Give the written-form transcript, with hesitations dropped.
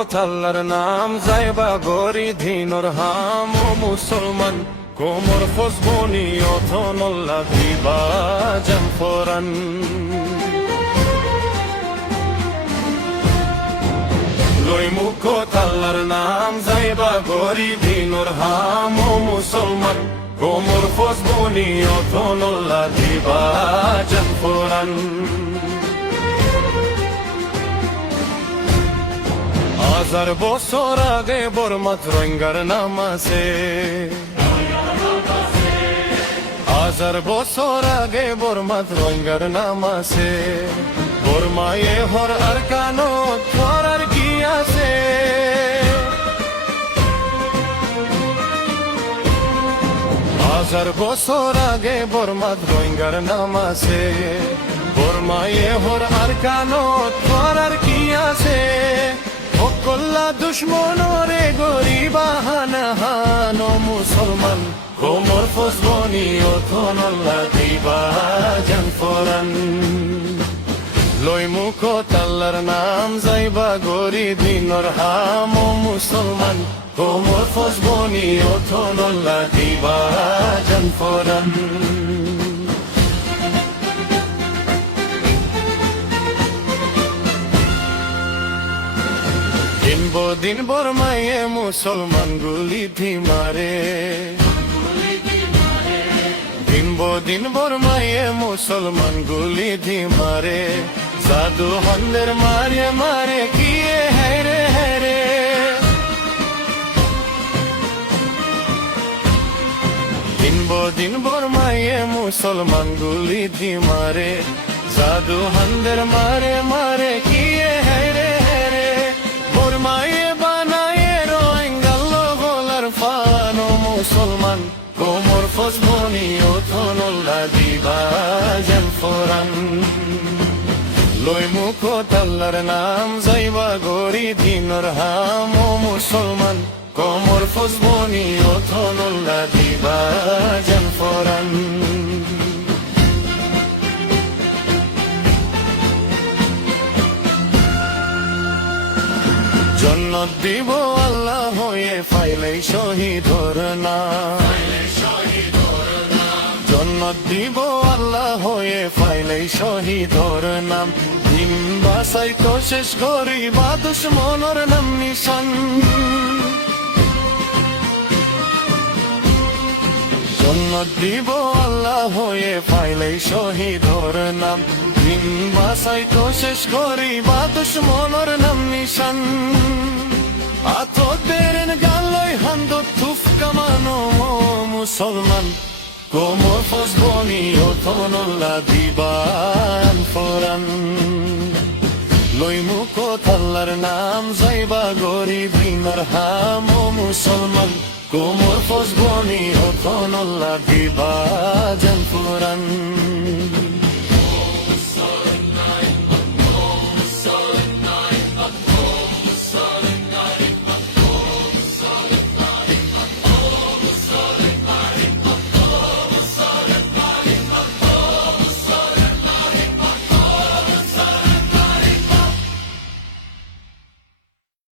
মুখত আল্লাহর নাম যাইবা গরি দিনর হাম ও মুসলমান কোমর ফসবনি অথনল্লা দিবা জামফরান লই মুখত আল্লাহর নাম যাইবা গরি দিনর হাম ও মুসলমান কোমর ফসবনি অথনল্লা দিবা জামফরান হাজার বছর আগে বরমাত রোহিঙ্গার নাম আছে হাজার বছর আগে বরমাত রোহিঙ্গার নাম আছে বরমায়ে হর আর কানো আর কি আছে হাজার বছর আগে বরমাত রোহিঙ্গার নাম আছে বরমায়ে হর আর কানো আর কি আছে কল্লা দুশ্মনরে গরিবা হানাহান মুসলমান কোমর ফসবনি অথনল্লা দিবা জামফরান লই মুখত আল্লাহর নাম যাইবা গরি দিনর হাম মুসলমান কোমর ফসবনি অথনল্লা দিবা জামফরান দিন বরমায়ে মুসলমান গুলি মারে দিন বরমায়ে মুসলমান গুলি মারে জাদু হন্দের মারে মারে কিয়ে হেরে হেরে দিন বরমায়ে মুসলমান গুলি মারে জাদু হন্দের মারে মারে কিয়ে হেরে হেরে বরমায়ে বানায়ে রোহিঙ্গাল গোলার ফানো মুসলমান কোমর ফসবনি অথনল্লা দিবা জামফরান লই মুখত আল্লাহর নাম যাইবা গরি দিনর হাম মুসলমান কোমর ফসবনি অথনল্লা দিবা জামফরান জন্নত দিব আল্লাহ হয়ে ফাইলে শহীদর নাম জন্নত দিব আল্লাহ হয়ে ফাইলে শহীদর নাম দিন বাসাই তো শেষ করিবা দুশ্মনর নাম নিশান জন্নত দিব আল্লাহ হয়ে ফাইলে শহীদর নাম দিন বাসাই তো শেষ করিবা দুশ্মনর নাম নিশান আতদের গালই হান্দ তুফ কামানো মুসলমান কোমর ফসবনি অথনল্লা দিবা জামফরান লই মুখত আল্লাহর নাম যাইবা গরি দিনর হাম মুসলমান কোমর ফসবনি অথনল্লা দিবা জামফরান